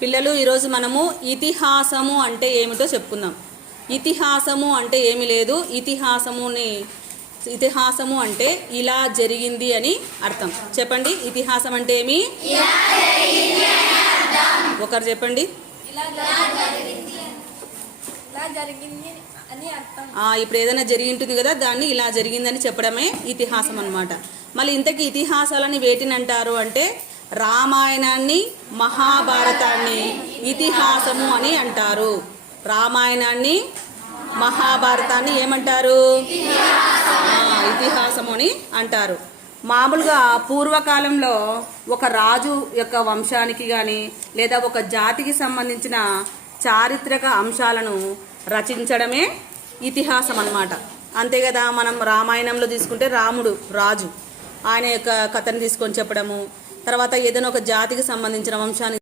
పిల్లలు ఈరోజు మనము ఇతిహాసము అంటే ఏమిటో చెప్పుకుందాం. ఇతిహాసము అంటే ఏమీ లేదు. ఇతిహాసము అంటే ఇలా జరిగింది అని అర్థం. చెప్పండి, ఇతిహాసం అంటే ఏమి? ఒకరు చెప్పండి. ఇప్పుడు ఏదైనా జరిగి ఉంటుంది కదా, దాన్ని ఇలా జరిగిందని చెప్పడమే ఇతిహాసం అన్నమాట. మళ్ళీ ఇంతకీ ఇతిహాసాలని వేటిని అంటారు అంటే రామాయణాన్ని, మహాభారతాన్ని ఇతిహాసము అని అంటారు. రామాయణాన్ని, మహాభారతాన్ని ఏమంటారు? ఇతిహాసము అని అంటారు. మామూలుగా పూర్వకాలంలో ఒక రాజు యొక్క వంశానికి కానీ లేదా ఒక జాతికి సంబంధించిన చారిత్రక అంశాలను రచించడమే ఇతిహాసం అన్నమాట. అంతే కదా. మనం రామాయణంలో తీసుకుంటే రాముడు రాజు, ఆయన యొక్క కథను తీసుకొని చెప్పడము, తర్వాత ఏదైనా ఒక జాతికి సంబంధించిన వంశాన్ని